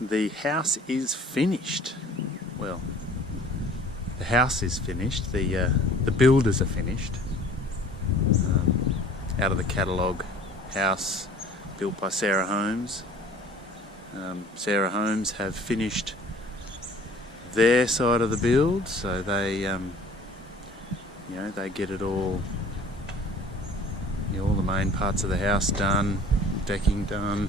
The house is finished. Well, the house is finished. The builders are finished. Out of the catalogue house built by Sarah Holmes. Sarah Holmes have finished their side of the build, so they, they get it all, all the main parts of the house done, decking done.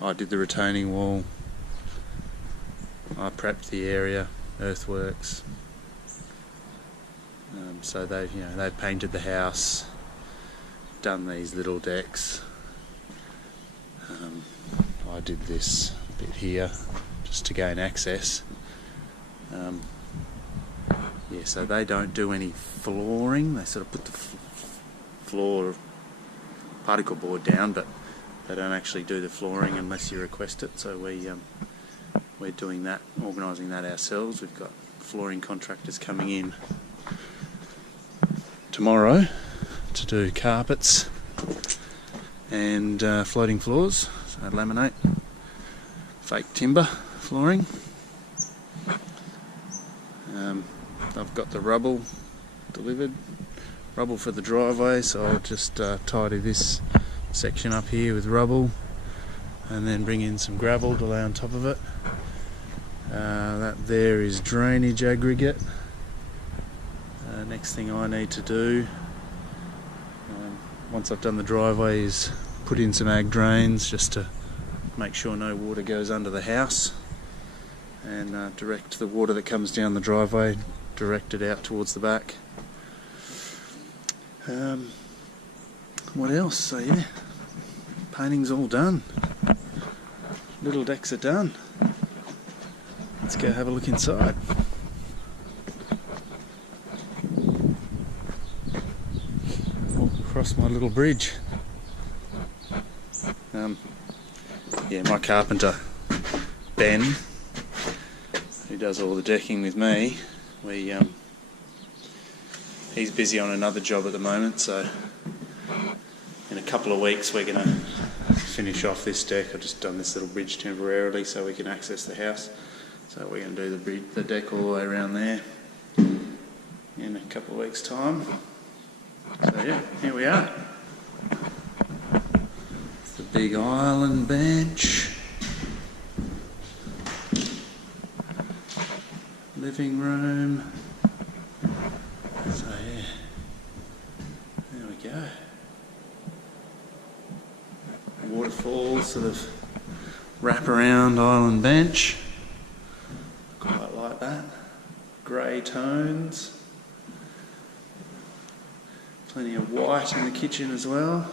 I did the retaining wall. I prepped the area, earthworks. So they've painted the house, done these little decks. I did this bit here just to gain access. So they don't do any flooring. They sort of put the floor particle board down, but they don't actually do the flooring unless you request it. So we're doing that, organising that ourselves. We've got flooring contractors coming in tomorrow to do carpets and floating floors, so laminate, fake timber flooring. I've got the rubble delivered, rubble for the driveway, so I'll just tidy this section up here with rubble and then bring in some gravel to lay on top of it. That there is drainage aggregate. Next thing I need to do, once I've done the driveway, is put in some ag drains just to make sure no water goes under the house, and direct the water that comes down the driveway, direct it out towards the back. What else? So yeah, painting's all done. Little decks are done. Let's go have a look inside. Walk across my little bridge. My carpenter, Ben, who does all the decking with me, he's busy on another job at the moment, so in a couple of weeks we're going to finish off this deck. I've just done this little bridge temporarily so we can access the house. So we're going to do the deck all the way around there in a couple of weeks' time. So yeah, here we are. It's the big island bench. Living room. So yeah, there we go. Waterfall sort of wrap around island bench. Quite like that. Grey tones. Plenty of white in the kitchen as well.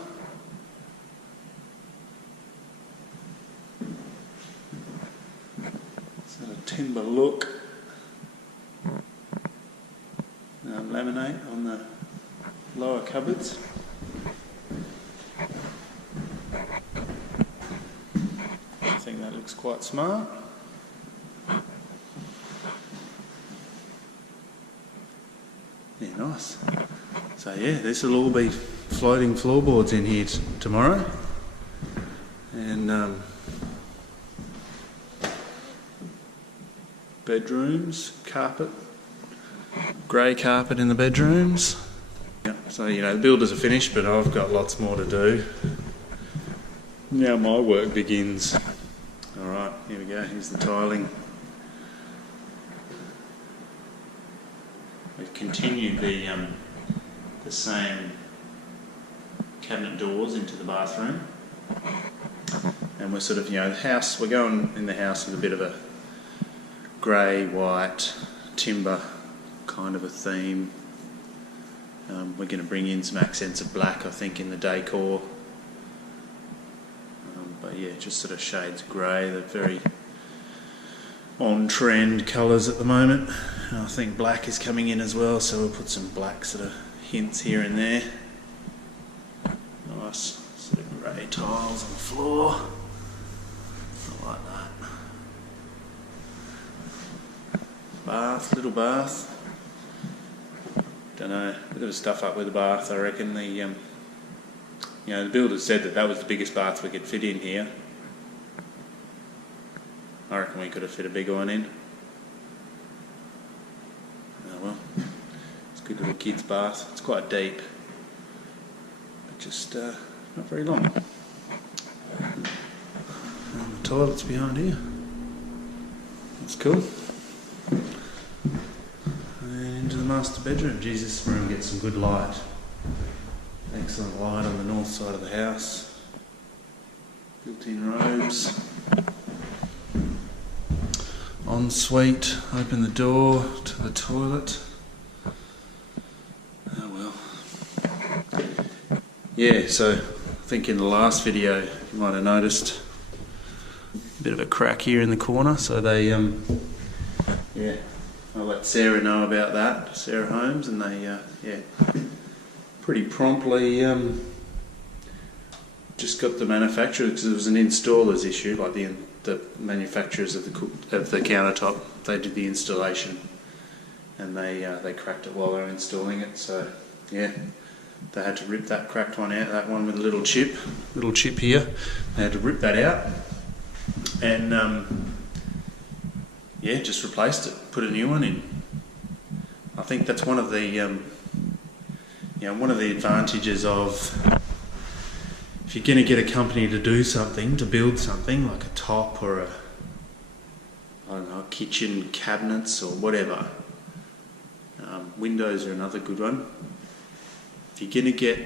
Sort of timber look. Laminate on the lower cupboards. I think that looks quite smart. Yeah, nice. So yeah, this will all be floating floorboards in here tomorrow, and bedrooms, carpet, grey carpet in the bedrooms. Yeah, so the builders are finished, but I've got lots more to do. Now my work begins. Alright, here we go, here's the tiling. We've continued the same cabinet doors into the bathroom, and we're sort of, the house, we're going in the house with a bit of a grey, white, timber kind of a theme. We're going to bring in some accents of black, I think, in the decor. But yeah, just sort of shades of grey. They're very on-trend colours at the moment. And I think black is coming in as well, so we'll put some black sort of hints here and there. Nice sort of grey tiles on the floor. I like that. Bath, little bath. Don't know, a bit of stuff up with the bath, I reckon. The you know, the builder said that was the biggest bath we could fit in here. I reckon we could have fit a bigger one in. Oh well, it's a good little kid's bath. It's quite deep, but just not very long. And the toilet's behind here. That's cool. And into the master bedroom. Jesus, this room gets some good light. Excellent light on the north side of the house. Built-in robes. Ensuite, open the door to the toilet. Oh well. Yeah, so I think in the last video you might have noticed a bit of a crack here in the corner. So they, yeah, I'll let Sarah know about that, Sarah Holmes, and they, yeah, pretty promptly just got the manufacturer, because it was an installer's issue, like the manufacturers of the countertop. They did the installation, and they cracked it while they were installing it. So yeah, they had to rip that cracked one out, that one with a little chip here. They had to rip that out, and yeah, just replaced it, put a new one in. I think that's one of the one of the advantages of, if you're going to get a company to do something, to build something like a top or kitchen cabinets or whatever. Windows are another good one. If you're going to get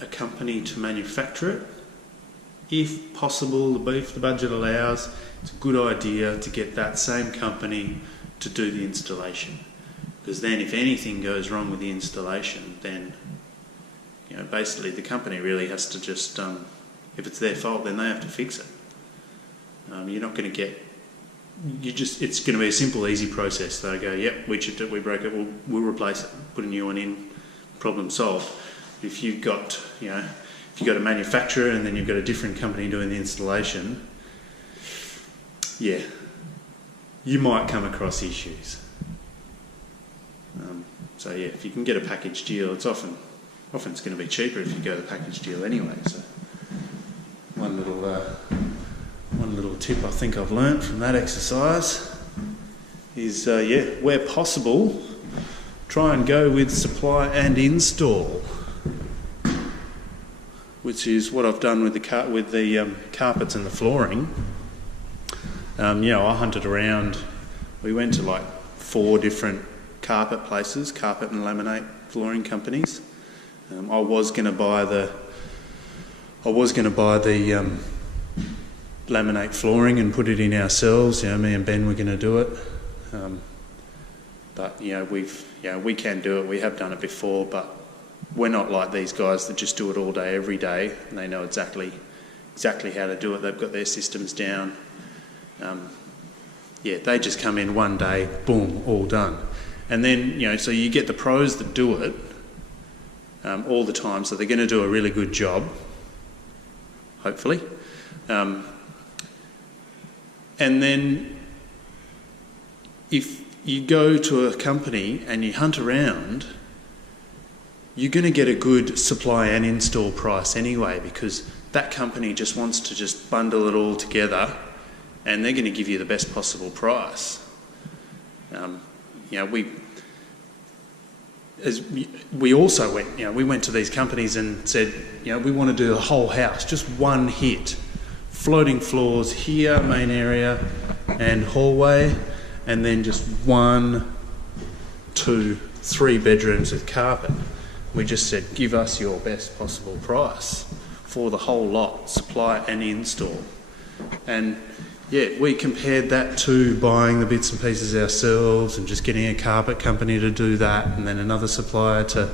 a company to manufacture it, if possible, if the budget allows, it's a good idea to get that same company to do the installation. Because then if anything goes wrong with the installation, then basically the company really has to just, if it's their fault, then they have to fix it. You're not going to get, it's going to be a simple, easy process. They go, yep, we chipped it, we broke it, we'll replace it, put a new one in, problem solved. If you've got, if you've got a manufacturer and then you've got a different company doing the installation, yeah, you might come across issues. So yeah, if you can get a package deal, it's often it's going to be cheaper if you go the package deal anyway. So one little tip I think I've learnt from that exercise is, yeah, where possible, try and go with supply and install, which is what I've done with the carpets and the flooring. I hunted around. We went to like 4 different carpet places, carpet and laminate flooring companies. I was going to buy the laminate flooring and put it in ourselves. Me and Ben were going to do it, but we can do it. We have done it before, but we're not like these guys that just do it all day, every day, and they know exactly how to do it. They've got their systems down. They just come in one day, boom, all done. And then, so you get the pros that do it all the time, so they're going to do a really good job, hopefully. And then if you go to a company and you hunt around, you're going to get a good supply and install price anyway, because that company just wants to just bundle it all together and they're going to give you the best possible price. We also went, we went to these companies and said, we want to do the whole house, just one hit. Floating floors here, main area and hallway, and then just 1, 2, 3 bedrooms with carpet. We just said, give us your best possible price for the whole lot, supply and install. And yeah, we compared that to buying the bits and pieces ourselves and just getting a carpet company to do that, and then another supplier to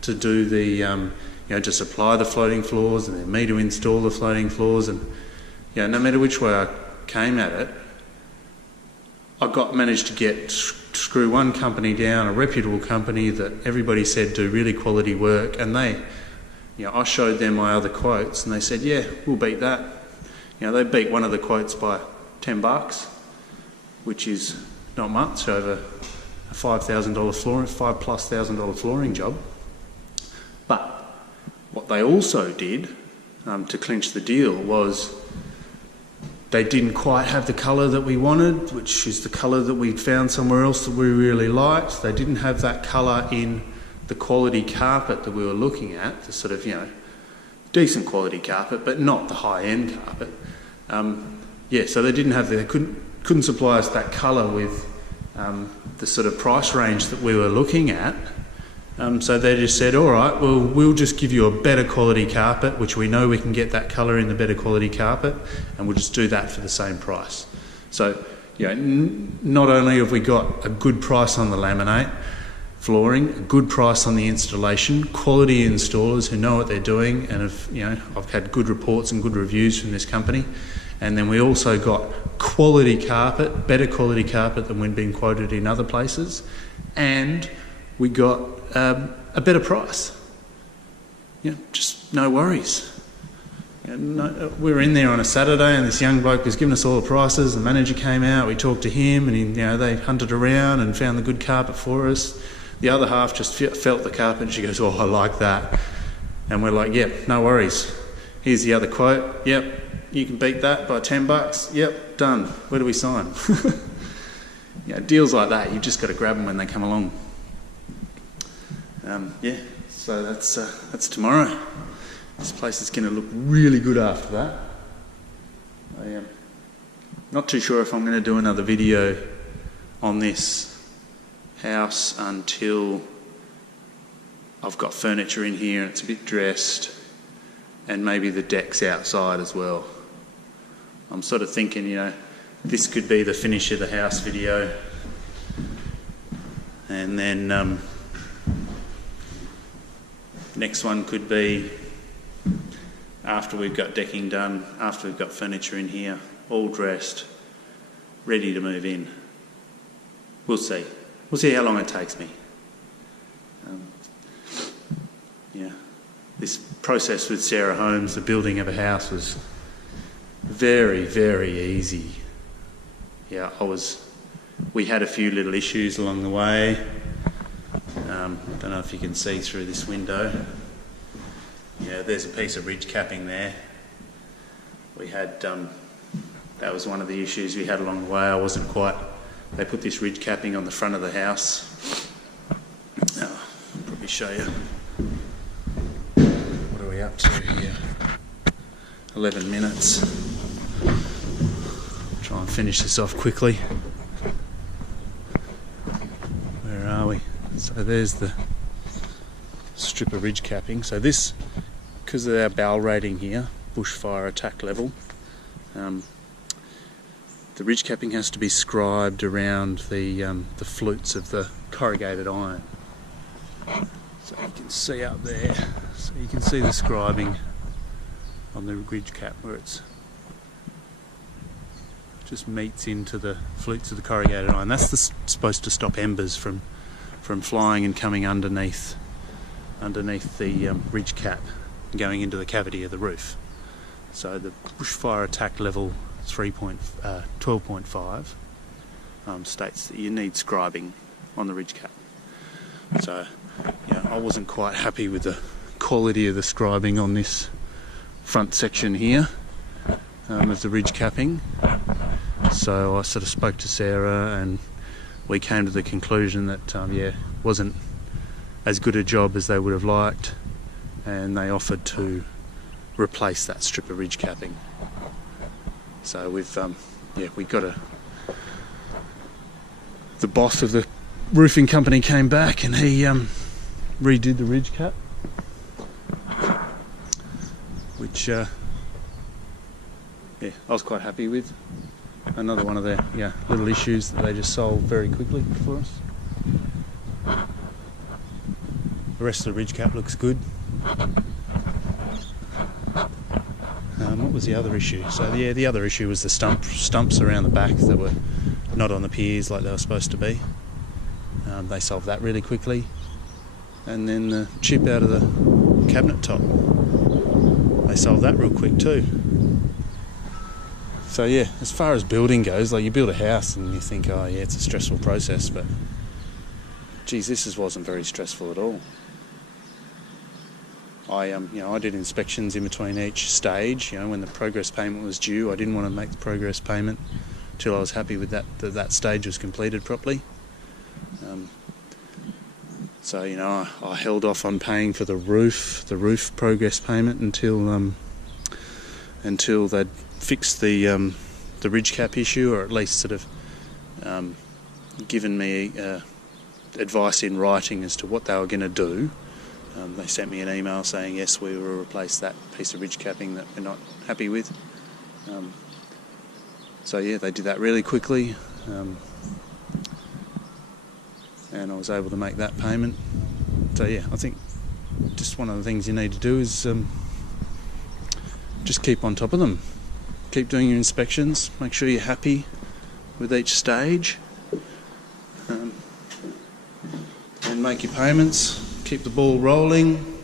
do the, to supply the floating floors, and then me to install the floating floors. And no matter which way I came at it, I managed to screw one company down, a reputable company that everybody said do really quality work, and they, I showed them my other quotes, and they said, yeah, we'll beat that. They beat one of the quotes by $10, which is not much over a $5,000 flooring, $5,000+ flooring job. But what what they also did to clinch the deal was they didn't quite have the colour that we wanted, which is the colour that we'd found somewhere else that we really liked. They didn't have that colour in the quality carpet that we were looking at, the sort of, you know, decent quality carpet, but not the high-end carpet. So they didn't have they couldn't supply us that colour with the sort of price range that we were looking at. So they just said, all right, well, we'll just give you a better quality carpet, which we know we can get that colour in the better quality carpet, and we'll just do that for the same price. So, you know, not only have we got a good price on the laminate flooring, a good price on the installation, quality installers who know what they're doing, and have, you know, I've had good reports and good reviews from this company. And then we also got quality carpet, better quality carpet than we'd been quoted in other places, and we got a better price. You know, just no worries. You know, we were in there on a Saturday, and this young bloke was giving us all the prices. The manager came out, we talked to him, and they hunted around and found the good carpet for us. The other half just felt the carpet, and she goes, "Oh, I like that." And we're like, "Yep, no worries. Here's the other quote. Yep, you can beat that by $10. Yep, done. Where do we sign?" Deals like that, you've just got to grab them when they come along. So that's tomorrow. This place is going to look really good after that. I am not too sure if I'm going to do another video on this house until I've got furniture in here and it's a bit dressed, and maybe the deck's outside as well. I'm sort of thinking, this could be the finish of the house video, and then next one could be after we've got decking done, after we've got furniture in here, all dressed, ready to move in. We'll see. We'll see how long it takes me. This process with Sarah Holmes, the building of a house, was very, very easy. We had a few little issues along the way. Don't know if you can see through this window. There's a piece of ridge capping there. We had, that was one of the issues we had along the way. They put this ridge capping on the front of the house. I'll probably show you. What are we up to here? 11 minutes. Try and finish this off quickly. Where are we? So there's the strip of ridge capping. So this, because of our BAL rating here, bushfire attack level, the ridge capping has to be scribed around the flutes of the corrugated iron. So you can see up there, so you can see the scribing on the ridge cap where it's just meets into the flutes of the corrugated iron. That's supposed to stop embers from flying and coming underneath the ridge cap and going into the cavity of the roof. So the bushfire attack level 12.5 states that you need scribing on the ridge cap. So I wasn't quite happy with the quality of the scribing on this front section here of the ridge capping. So I sort of spoke to Sarah, and we came to the conclusion that wasn't as good a job as they would have liked, and they offered to replace that strip of ridge capping. So we got the boss of the roofing company came back, and he redid the ridge cap, which I was quite happy with. Another one of their little issues that they just solved very quickly for us. The rest of the ridge cap looks good. What was the other issue? So the other issue was the stumps around the back that were not on the piers like they were supposed to be. They solved that really quickly. And then the chip out of the cabinet top, they solved that real quick too. So as far as building goes, like, you build a house and you think, it's a stressful process, but geez, this wasn't very stressful at all. I did inspections in between each stage. When the progress payment was due, I didn't want to make the progress payment till I was happy with that stage was completed properly. So I held off on paying for the roof progress payment until they'd fixed the ridge cap issue, or at least sort of given me advice in writing as to what they were going to do. They sent me an email saying, yes, we will replace that piece of ridge capping that we're not happy with. So yeah, they did that really quickly, and I was able to make that payment. So yeah, I think just one of the things you need to do is just keep on top of them. Keep doing your inspections, make sure you're happy with each stage, and make your payments. Keep the ball rolling.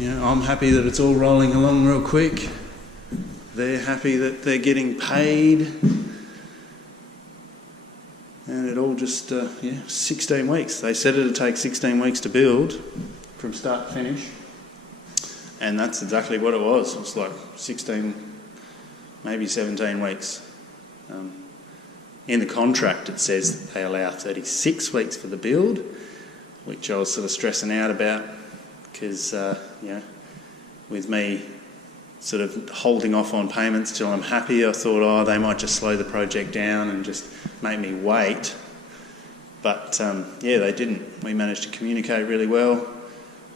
I'm happy that it's all rolling along real quick. They're happy that they're getting paid. And it all just, 16 weeks. They said it'd take 16 weeks to build from start to finish. And that's exactly what it was. It was like 16, maybe 17 weeks. In the contract it says that they allow 36 weeks for the build, which I was sort of stressing out about because, with me sort of holding off on payments till I'm happy, I thought, they might just slow the project down and just make me wait. But, they didn't. We managed to communicate really well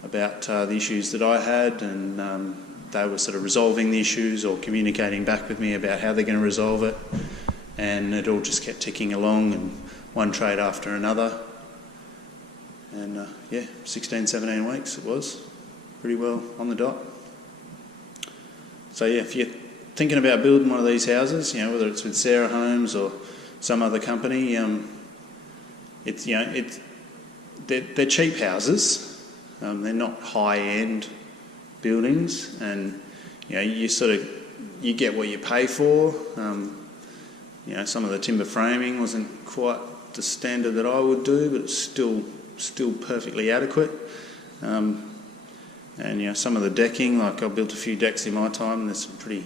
about the issues that I had, and they were sort of resolving the issues or communicating back with me about how they're going to resolve it. And it all just kept ticking along, and one trade after another. And 16, 17 weeks it was. Pretty well on the dot. So yeah, if you're thinking about building one of these houses, whether it's with Sarah Homes or some other company, they're cheap houses. They're not high-end buildings, and you get what you pay for. Some of the timber framing wasn't quite the standard that I would do, but it's still perfectly adequate. And some of the decking, like I built a few decks in my time, and there's some pretty,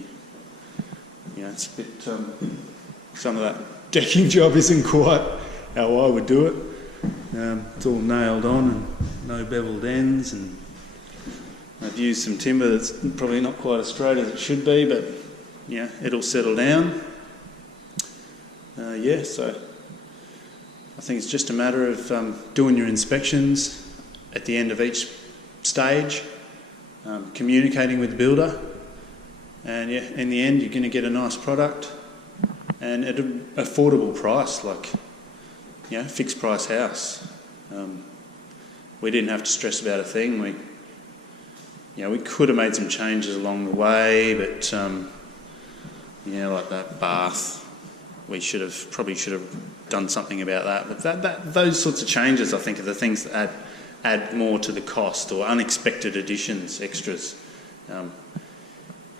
it's a bit, some of that decking job isn't quite how I would do it. It's all nailed on and no beveled ends, and I've used some timber that's probably not quite as straight as it should be, but it'll settle down. So I think it's just a matter of doing your inspections at the end of each stage, communicating with the builder, and in the end you're going to get a nice product and at an affordable price, like fixed price house. We didn't have to stress about a thing. We could have made some changes along the way, but like that bath, we probably should have done something about that. But those sorts of changes, I think, are the things that add more to the cost, or unexpected additions, extras.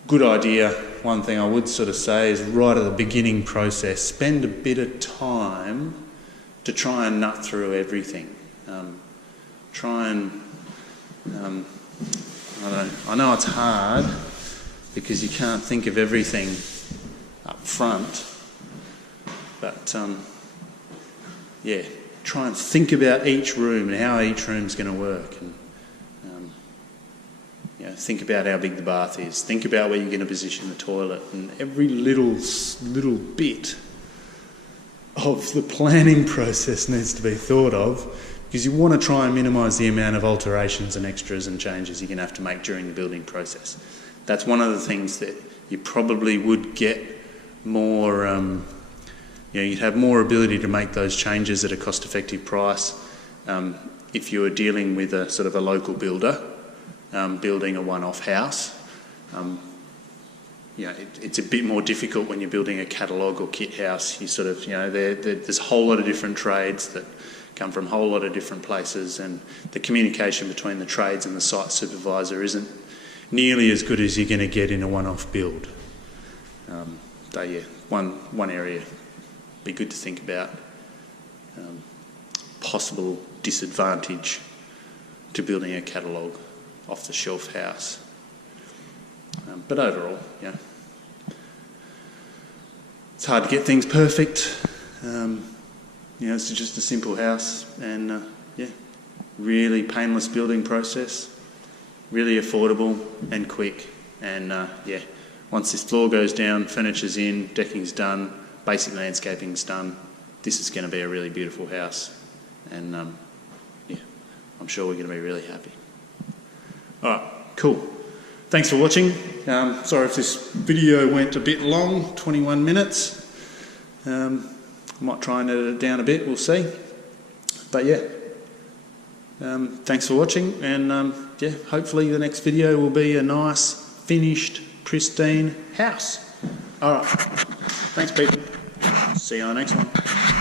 Good idea. One thing I would sort of say is right at the beginning process, spend a bit of time to try and nut through everything. I know it's hard because you can't think of everything up front, but try and think about each room and how each room's going to work, and think about how big the bath is, think about where you're going to position the toilet, and every little bit of the planning process needs to be thought of, because you want to try and minimise the amount of alterations and extras and changes you're going to have to make during the building process. That's one of the things that you probably would get more, you'd have more ability to make those changes at a cost-effective price if you were dealing with a sort of a local builder building a one-off house. It's a bit more difficult when you're building a catalogue or kit house. You sort of, there's a whole lot of different trades that come from a whole lot of different places, and the communication between the trades and the site supervisor isn't nearly as good as you're going to get in a one-off build. One area be good to think about, possible disadvantage to building a catalogue. off-the-shelf house. But overall, you know, it's hard to get things perfect. You know, it's just a simple house, and yeah, really painless building process, really affordable and quick. And yeah, once this floor goes down, furniture's in, decking's done, basic landscaping's done, this is going to be a really beautiful house. And yeah, I'm sure we're going to be really happy. All right, cool. Thanks for watching. Sorry if this video went a bit long, 21 minutes. I might try and edit it down a bit, we'll see. But yeah, thanks for watching, and yeah, hopefully the next video will be a nice, finished, pristine house. All right, thanks people. See you on the next one.